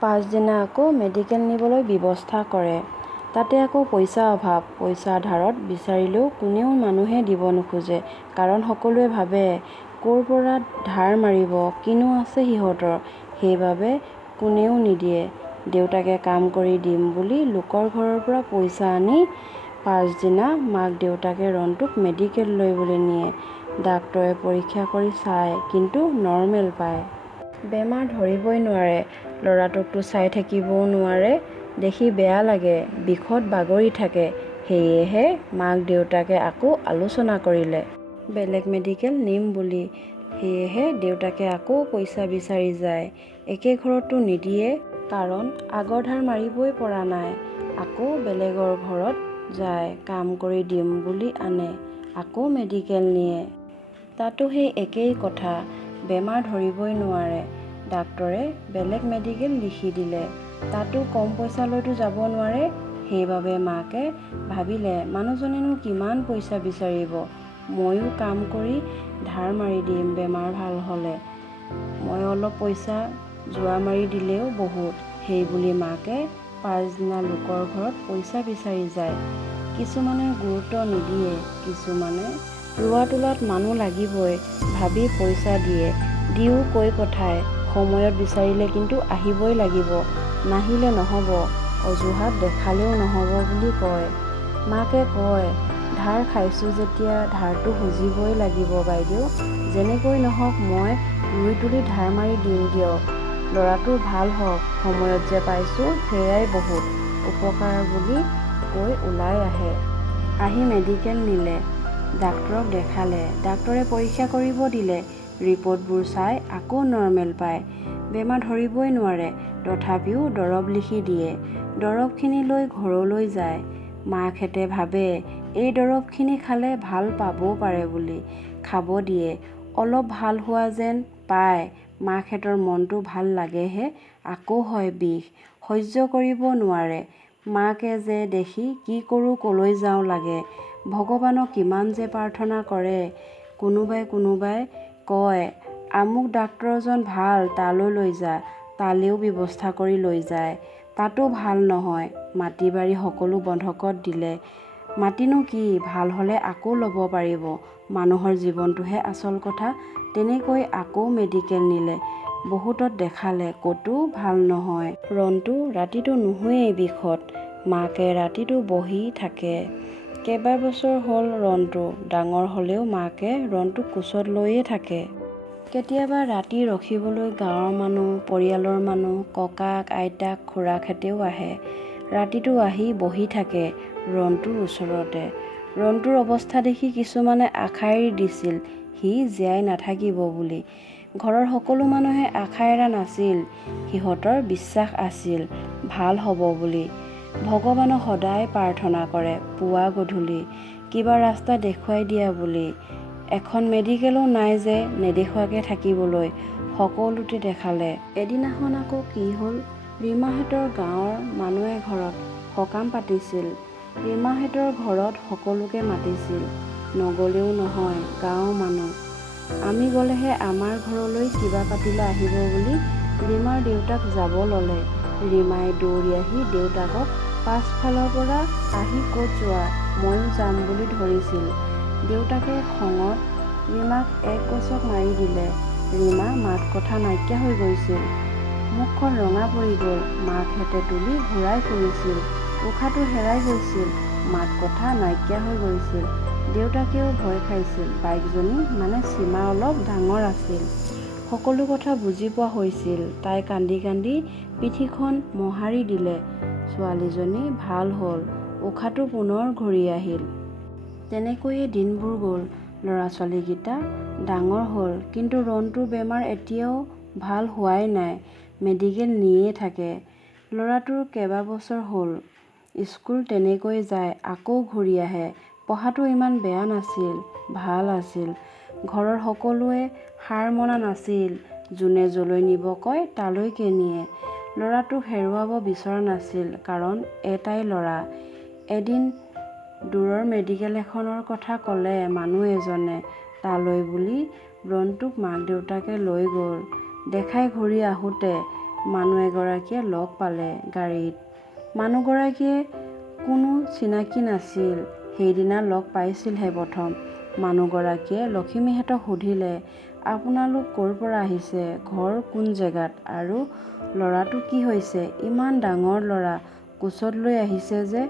পাছদিনা আকৌ মেডিকেল নিবলৈ ব্যৱস্থা কৰে। তাতে আকৌ পইচা অভাৱ, পইচা ধাৰত বিচাৰিলেও কোনেও মানুহে দিব নোখোজে। কাৰণ সকলোৱে ভাবে ক'ৰ পৰা ধাৰ মাৰিব, কিনো আছে সিহঁতৰ, সেইবাবে কোনেও নিদিয়ে। দেউতাকে কাম কৰি দিম বুলি লোকৰ ঘৰৰ পৰা পইচা আনি পাছদিনা মাক দেউতাকে ৰণটোক মেডিকেললৈ বুলি নিয়ে। ডাক্তৰে পৰীক্ষা কৰি চায়, কিন্তু নৰ্মেল পায়। বেমাৰ ধৰিবই নোৱাৰে। ল'ৰাটোকতো চাই থাকিবও নোৱাৰে। দেখি বেয়া লাগে, বিষত বাগৰি থাকে। সেয়েহে মাক দেউতাকে আকৌ আলোচনা কৰিলে বেলেগ মেডিকেল নিম বুলি। সেয়েহে দেউতাকে আকৌ পইচা বিচাৰি যায়। একে ঘৰততো নিদিয়ে, কাৰণ আগৰ ধাৰ মাৰিবই পৰা নাই। আকৌ বেলেগৰ ঘৰত যায়, কাম কৰি দিম বুলি আনে, আকৌ মেডিকেল নিয়ে। তাতো সেই একেই কথা, বেমাৰ ধৰিবই নোৱাৰে। ডাক্তৰে বেলেগ মেডিকেল লিখি দিলে। তাতো কম পইচা লৈতো যাব নোৱাৰে। সেইবাবে মাকে ভাবিলে মানুহজনেনো কিমান পইচা বিচাৰিব, ময়ো কাম কৰি ধাৰ মাৰি দিম বেমাৰ ভাল হ'লে। মই অলপ পইচা যোৱা মাৰি দিলেও বহুত। সেইবুলি মাকে পাছদিনা লোকৰ ঘৰত পইচা বিচাৰি যায়। কিছুমানে গুৰুত্ব নিদিয়ে, কিছুমানে ৰোৱা তোলাত মানুহ লাগিবই ভাবি পইচা দিয়ে, দিও কৈ পঠায়। সময়ত বিচাৰিলে কিন্তু আহিবই লাগিব, নাহিলে নহ'ব, অজুহাত দেখালেও নহ'ব বুলি কয়। মাকে কয়, ধাৰ খাইছোঁ যেতিয়া ধাৰটো খুজিবই লাগিব বাইদেউ। যেনেকৈ নহওক মই ৰুই তুলি ধাৰ মাৰি দিম দিয়ক। ল'ৰাটো ভাল হওক, সময়ত যে পাইছোঁ সেয়াই বহুত উপকাৰ বুলি কৈ ওলাই আহে। আহি মেডিকেল নিলে, ডাক্তৰক দেখালে। ডাক্তৰে পৰীক্ষা কৰিব দিলে। ৰিপৰ্টবোৰ চাই আকৌ নৰ্মেল পায়। বেমাৰ ধৰিবই নোৱাৰে। তথাপিও দৰৱ লিখি দিয়ে। দৰৱখিনি লৈ ঘৰলৈ যায়। মাকহঁতে ভাবে এই দৰৱখিনি খালে ভাল পাবও পাৰে বুলি খাব দিয়ে। অলপ ভাল হোৱা যেন পায়। মাকহঁতৰ মনটো ভাল লাগেহে, আকৌ হয় বিষ। সহ্য কৰিব নোৱাৰে। মাকে যে দেখি কি কৰোঁ কলৈ যাওঁ লাগে। ভগৱানক কিমান যে প্ৰাৰ্থনা কৰে। কোনোবাই কয় আমুক ডাক্তৰজন ভাল, তালৈ লৈ যা। তালৈও ব্যৱস্থা কৰি লৈ যায়। তাতো ভাল নহয়। মাটি বাৰী সকলো বন্ধকত দিলে। মাটিনো কি, ভাল হ'লে আকৌ ল'ব পাৰিব। মানুহৰ জীৱনটোহে আচল কথা। তেনেকৈ আকৌ মেডিকেল নিলে। বহুতত দেখালে, ক'তো ভাল নহয়। ৰণটো ৰাতিটো নুশুৱেই বিষত। মাকে ৰাতিটো বহি থাকে। কেইবাবছৰ হ'ল ৰণটো ডাঙৰ হ'লেও মাকে ৰণটোক কোচত লৈয়ে থাকে। কেতিয়াবা ৰাতি ৰখিবলৈ গাঁৱৰ মানুহ, পৰিয়ালৰ মানুহ, ককাক আইতাক খুৰাকহঁতেও আহে। ৰাতিটো আহি বহি থাকে ৰণটোৰ ওচৰতে। ৰণটোৰ অৱস্থা দেখি কিছুমানে আশা এৰি দিছিল সি জীয়াই নাথাকিব বুলি। ঘৰৰ সকলো মানুহে আশা এৰা নাছিল। সিহঁতৰ বিশ্বাস আছিল ভাল হ'ব বুলি। ভগৱানক সদায় প্ৰাৰ্থনা কৰে পুৱা গধূলি, কিবা ৰাস্তা দেখুৱাই দিয়া বুলি। এখন মেডিকেলো নাই যে নেদেখুৱাকৈ থাকিবলৈ। সকলোতে দেখালে। এদিনাখন আকৌ কি হ'ল, ৰীমাহঁতৰ গাঁৱৰ মানুহ এঘৰত সকাম পাতিছিল। ৰীমাহঁতৰ ঘৰত সকলোকে মাতিছিল। নগ'লেও নহয়, গাঁৱৰ মানুহ। আমি গ'লেহে আমাৰ ঘৰলৈ কিবা পাতিলে আহিব বুলি ৰীমাৰ দেউতাক যাব ল'লে। ৰীমাই দৌৰি আহি দেউতাকক পাছফালৰ পৰা আহি ক'ত যোৱা, ময়ো যাম বুলি ধৰিছিল। দেউতাকে খঙত ৰীমাক এক গছক মাৰি দিলে। ৰীমা মাত কথা নাইকিয়া হৈ গৈছিল। মুখখন ৰঙা পৰি গ'ল। মাকহঁতে তুলি ঘূৰাই ফুৰিছিল। উশাহটো হেৰাই গৈছিল। মাত কথা নাইকিয়া হৈ গৈছিল। দেউতাকেও ভয় খাইছিল। বাইকজনী মানে সীমা অলপ ডাঙৰ আছিল। সকলো কথা বুজি পোৱা হৈছিল। তাই কান্দি কান্দি পিঠিখন মোহাৰি দিলে। ছোৱালীজনী ভাল হ'ল। উশাহটো পুনৰ ঘূৰি আহিল। তেনেকৈয়ে দিনবোৰ গ'ল। ল'ৰা ছোৱালীকেইটা ডাঙৰ হ'ল। কিন্তু ৰণটোৰ বেমাৰ এতিয়াও ভাল হোৱাই নাই। মেডিকেল নিয়ে থাকে। ল'ৰাটোৰ কেইবাবছৰ হ'ল। স্কুল তেনেকৈ যায়, আকৌ ঘূৰি আহে। পঢ়াটো ইমান বেয়া নাছিল, ভাল আছিল। ঘৰৰ সকলোৱে হাৰ মনা নাছিল। যোনে যলৈ নিব কয় তালৈকে নিয়ে। ল'ৰাটোক হেৰুৱাব বিচৰা নাছিল, কাৰণ এটাই ল'ৰা। এদিন দূৰৰ মেডিকেল এখনৰ কথা ক'লে মানুহ এজনে। তালৈ বুলি ৰণটোক মাক দেউতাকে লৈ গ'ল। দেখাই ঘূৰি আহোঁতে মানুহ এগৰাকীয়ে লগ পালে গাড়ীত। মানুহগৰাকীয়ে কোনো চিনাকি নাছিল, সেইদিনা লগ পাইছিলহে প্ৰথম। মানুহগৰাকীয়ে লক্ষ্মীহেঁতক সুধিলে, আপোনালোক ক'ৰ পৰা আহিছে, ঘৰ কোন জেগাত, আৰু ল'ৰাটো কি হৈছে? ইমান ডাঙৰ ল'ৰা কোচত লৈ আহিছে যে?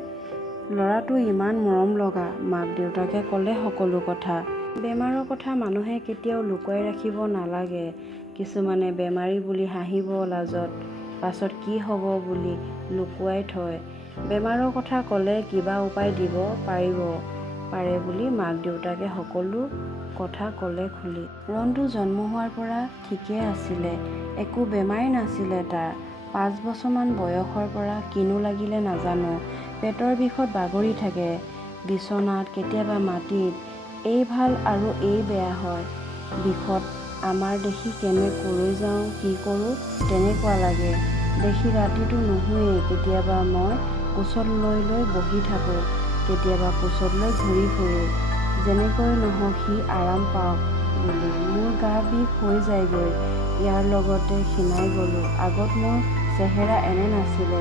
ল'ৰাটো ইমান মৰম লগা। মাক দেউতাকে ক'লে সকলো কথা। বেমাৰৰ কথা মানুহে কেতিয়াও লুকুৱাই ৰাখিব নালাগে। কিছুমানে বেমাৰী বুলি হাঁহিব লাজত, পাছত কি হ'ব বুলি লুকুৱাই থয়। বেমাৰৰ কথা ক'লে কিবা উপায় দিব পাৰে বুলি মাক দেউতাকে সকলো কথা ক'লে খুলি। ৰন্টু জন্ম হোৱাৰ পৰা ঠিকেই আছিলে, একো বেমাৰেই নাছিলে তাৰ। 5 বছৰমান বয়সৰ পৰা কিনো লাগিলে নাজানো, পেটৰ বিষত বাগৰি থাকে বিচনাত, কেতিয়াবা মাটিত। এই ভাল আৰু এই বেয়া হয়। বিষত আমাৰ দেখি কেনে ক'লৈ যাওঁ, কি কৰোঁ তেনেকুৱা লাগে। দেখি ৰাতিটো নুশুৱেই। কেতিয়াবা মই কোচত লৈ বহি থাকোঁ, কেতিয়াবা কোচত লৈ ঘূৰি ফুৰোঁ। যেনেকৈ নহওক সি আৰাম পাওক বুলি। মোৰ গা বিষ হৈ যায়গৈ। ইয়াৰ লগতে ক্ষীণাই গ'লোঁ। আগত মোৰ চেহেৰা এনে নাছিলে।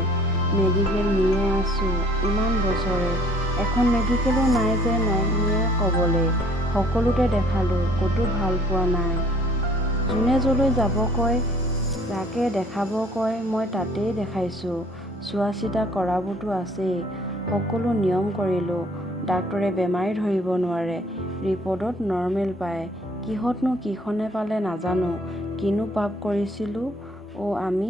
মেডিকেল নিয়ে আছোঁ ইমান বছৰে, এখন মেডিকেলো নাই যে নিয়া ক'বলৈ। সকলোতে দেখালোঁ, ক'তো ভাল পোৱা নাই। যোনে য'লৈ যাব কয়, যাকে দেখাব কয়, মই তাতেই দেখাইছোঁ। চোৱা চিতা কৰাবোৰতো আছেই। সকলো নিয়ম কৰিলোঁ। ডাক্তৰে বেমাৰেই ধৰিব নোৱাৰে। ৰিপৰ্টত নৰ্মেল পায়। কিহতনো কিখনে পালে নাজানো। কিনো পাপ কৰিছিলোঁ আমি।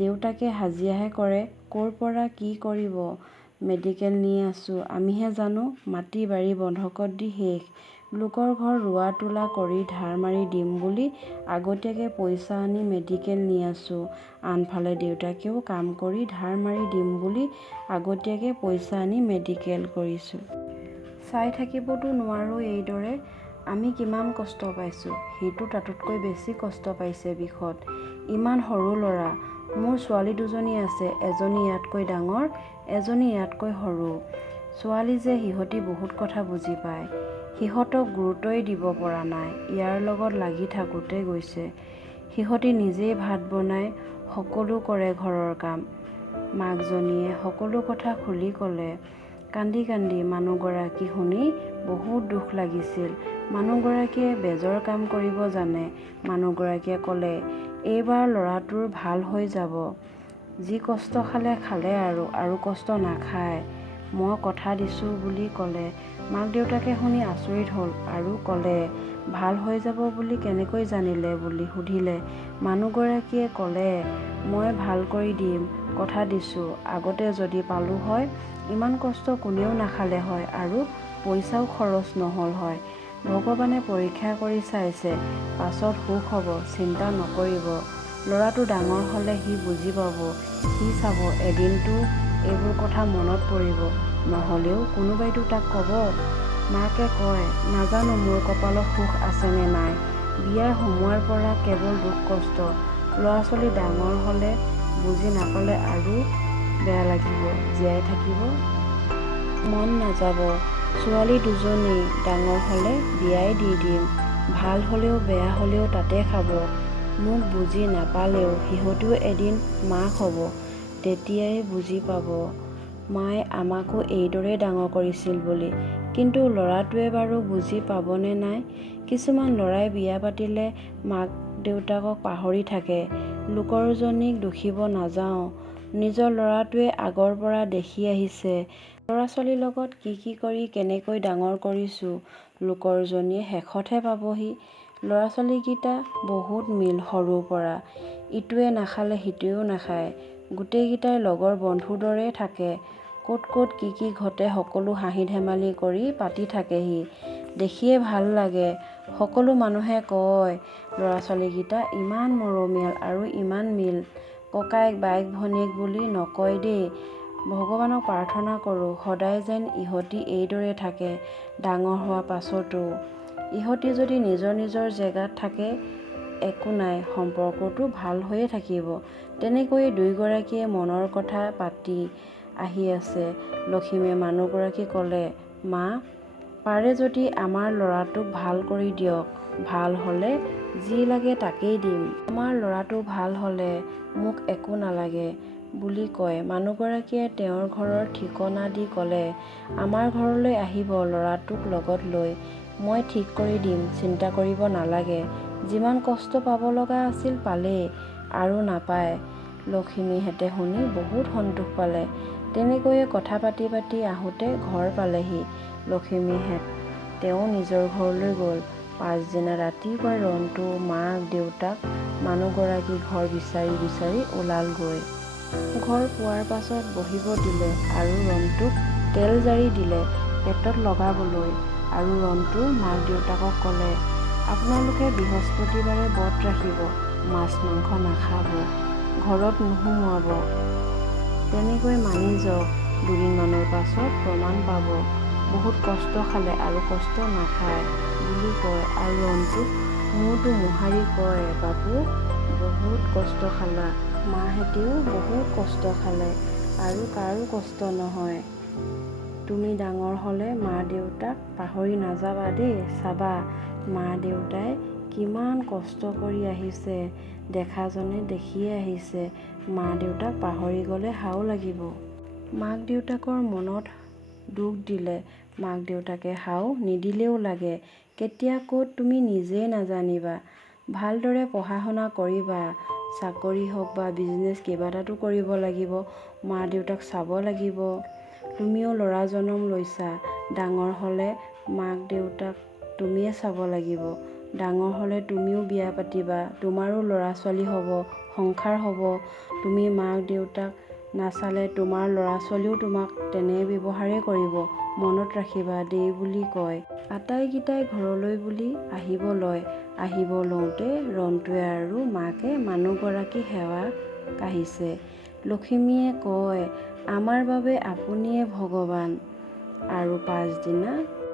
দেউতাকে হাজিৰাহে কৰে, ক'ৰ পৰা কি কৰিব। মেডিকেল নি আছোঁ আমিহে জানো। মাটি বাৰী বন্ধকত দি শেষ। লোকৰ ঘৰ ৰোৱা তোলা কৰি ধাৰ মাৰি দিম বুলি আগতীয়াকৈ পইচা আনি মেডিকেল নি আছোঁ। আনফালে দেউতাকেও কাম কৰি ধাৰ মাৰি দিম বুলি আগতীয়াকৈ পইচা আনি মেডিকেল কৰিছোঁ। চাই থাকিবতো নোৱাৰোঁ এইদৰে। আমি কিমান কষ্ট পাইছোঁ, সিটো তাতোতকৈ বেছি কষ্ট পাইছে বিষত। ইমান সৰু ল'ৰা। মোৰ ছোৱালী দুজনী আছে, এজনী ইয়াতকৈ ডাঙৰ, এজনী ইয়াতকৈ সৰু। ছোৱালী যে সিহঁতি বহুত কথা বুজি পায়, সিহঁতক গুৰুত্বই দিব পৰা নাই। ইয়াৰ লগত লাগি থাকোঁতে গৈছে। সিহঁতি নিজেই ভাত বনায়, সকলো কৰে ঘৰৰ কাম। মাকজনীয়ে সকলো কথা খুলি ক'লে। কান্দি কান্দি মানুহগৰাকী শুনি বহুত দুখ লাগিছিল। মানুহগৰাকীয়ে বেজৰ কাম কৰিব জানে। মানুহগৰাকীয়ে ক'লে, এইবাৰ ল'ৰাটোৰ ভাল হৈ যাব। যি কষ্ট খালে আৰু কষ্ট নাখায়। মই কথা দিছোঁ বুলি ক'লে। মাক দেউতাকে শুনি আচৰিত হ'ল আৰু ক'লে, ভাল হৈ যাব বুলি কেনেকৈ জানিলে বুলি সুধিলে। মানুহগৰাকীয়ে ক'লে, মই ভাল কৰি দিম, কথা দিছোঁ। আগতে যদি পালোঁ হয়, ইমান কষ্ট কোনেও নাখালে হয় আৰু পইচাও খৰচ নহ'ল হয়। ভগৱানে পৰীক্ষা কৰি চাইছে, পাছত সুখ হ'ব, চিন্তা নকৰিব। ল'ৰাটো ডাঙৰ হ'লে সি বুজি পাব, সি চাব এদিনতো এইবোৰ কথা মনত পৰিব। নহ'লেও কোনোবাইতো তাক ক'ব। মাকে কয়, নাজানো মোৰ কপালত সুখ আছে নে নাই। বিয়া সোমোৱাৰ পৰা কেৱল দুখ কষ্ট। ল'ৰা ছোৱালী ডাঙৰ হ'লে বুজি নাপালে আৰু বেয়া লাগিব, জীয়াই থাকিব মন নাযাব। ছোৱালী দুজনী ডাঙৰ হ'লে বিয়াই দি দিম। ভাল হ'লেও বেয়া হ'লেও তাতে খাব। মোক বুজি নাপালেও সিহঁতিও এদিন মাক হ'ব, তেতিয়াই বুজি পাব মায়ে আমাকো এইদৰেই ডাঙৰ কৰিছিল বুলি। কিন্তু ল'ৰাটোৱে বাৰু বুজি পাবনে নাই? কিছুমান ল'ৰাই বিয়া পাতিলে মাক দেউতাকক পাহৰি থাকে। লোকৰজনীক দুখিব নাযাওঁ। নিজৰ ল'ৰাটোৱে আগৰ পৰা দেখি আহিছে, ল'ৰা ছোৱালীৰ লগত কি কৰি কেনেকৈ ডাঙৰ কৰিছোঁ। লোকৰজনীয়ে শেষতহে পাবহি। ল'ৰা ছোৱালীকেইটা বহুত মিল সৰুৰ পৰা। ইটোৱে নাখালে সিটোৱেও নাখায়। গোটেইকেইটাই লগৰ বন্ধুৰ দৰে থাকে। ক'ত কি ঘটে সকলো হাঁহি ধেমালি কৰি পাতি থাকেহি। দেখিয়ে ভাল লাগে। সকলো মানুহে কয়, ল'ৰা ছোৱালীকেইটা ইমান মৰমীয়াল আৰু ইমান মিল। ককায়েক বায়েক ভনীয়েক বুলি নকয় দেই। ভগৱানক প্ৰাৰ্থনা কৰোঁ সদায় যেন ইহঁতি এইদৰে থাকে, ডাঙৰ হোৱাৰ পাছতো। ইহঁতি যদি নিজৰ জেগাত থাকে একো নাই, সম্পৰ্কটো ভাল হৈয়ে থাকিব। তেনেকৈয়ে দুয়োগৰাকীয়ে মনৰ কথা পাতি আহি আছে। লক্ষ্মীয়ে মানুহগৰাকীক ক'লে, মা, পাৰে যদি আমাৰ ল'ৰাটোক ভাল কৰি দিয়ক। ভাল হ'লে যি লাগে তাকেই দিম। আমাৰ ল'ৰাটো ভাল হ'লে মোক একো নালাগে বুলি কয়। মানুহগৰাকীয়ে তেওঁৰ ঘৰৰ ঠিকনা দি ক'লে, আমাৰ ঘৰলৈ আহিব ল'ৰাটোক লগত লৈ। মই ঠিক কৰি দিম, চিন্তা কৰিব নালাগে। যিমান কষ্ট পাব লগা আছিল পালেই, আৰু নাপায়। লক্ষ্মীহেঁতে শুনি বহুত সন্তোষ পালে। তেনেকৈয়ে কথা পাতি পাতি আহোঁতে ঘৰ পালেহি। লক্ষ্মীহেঁত তেওঁ নিজৰ ঘৰলৈ গ'ল। পাছদিনা ৰাতিপুৱাই ৰন্টু মাক দেউতাক মানুহগৰাকী ঘৰ বিচাৰি বিচাৰি ওলালগৈ। ঘৰ পোৱাৰ পাছত বহিব দিলে আৰু ৰন্টুক তেল জাৰি দিলে পেটত লগাবলৈ। আৰু ৰন্টুৰ মাক দেউতাকক ক'লে, আপোনালোকে বৃহস্পতিবাৰে ব্ৰত ৰাখিব, মাছ মাংস নাখাব, ঘৰত নোসোমোৱাব। তেনেকৈ মানি যাওক। দুদিনমানৰ পাছত প্ৰমাণ পাব। বহুত কষ্ট খালে আৰু কষ্ট নাখায় বুলি কয় আৰু ৰন্টুক মূৰটো মোহাৰি কয়, বাবু বহুত কষ্ট খালা। মাহঁতেও বহুত কষ্ট খালে আৰু কাৰো কষ্ট নহয়। তুমি ডাঙৰ হ'লে মা দেউতাক পাহৰি নাযাবা দেই। চাবা মা দেউতাই কিমান কষ্ট কৰি আহিছে, দেখাজনে দেখিয়ে আহিছে। মা দেউতাক পাহৰি গ'লে হাও লাগিব। মাক দেউতাকৰ মনত দুখ দিলে মাক দেউতাকে হাও নিদিলেও লাগে। কেতিয়া ক'ত তুমি নিজেই নাজানিবা। ভালদৰে পঢ়া শুনা কৰিবা। চাকৰি হওক বা বিজনেছ কিবা এটাতো কৰিব লাগিব। মা দেউতাক চাব লাগিব। তুমিও ল'ৰা জনম লৈছা। ডাঙৰ হ'লে মাক দেউতাক তুমিয়ে চাব লাগিব। ডাঙৰ হ'লে তুমিও বিয়া পাতিবা, তোমাৰো ল'ৰা ছোৱালী হ'ব, সংসাৰ হ'ব। তুমি মাক দেউতাক নাচালে তোমাৰ ল'ৰা ছোৱালীয়েও তোমাক তেনে ব্যৱহাৰেই কৰিব। মনত ৰাখিবা দেই বুলি কয়। আটাইকেইটাই ঘৰলৈ বুলি আহিব লয়। আহিব লওঁতে ৰন্টুৱে আৰু মাকে মানুহগৰাকী সেৱা কাঢ়িছে। লক্ষ্মীয়ে কয়, আমাৰ বাবে আপুনিয়ে ভগৱান। আৰু পাছদিনা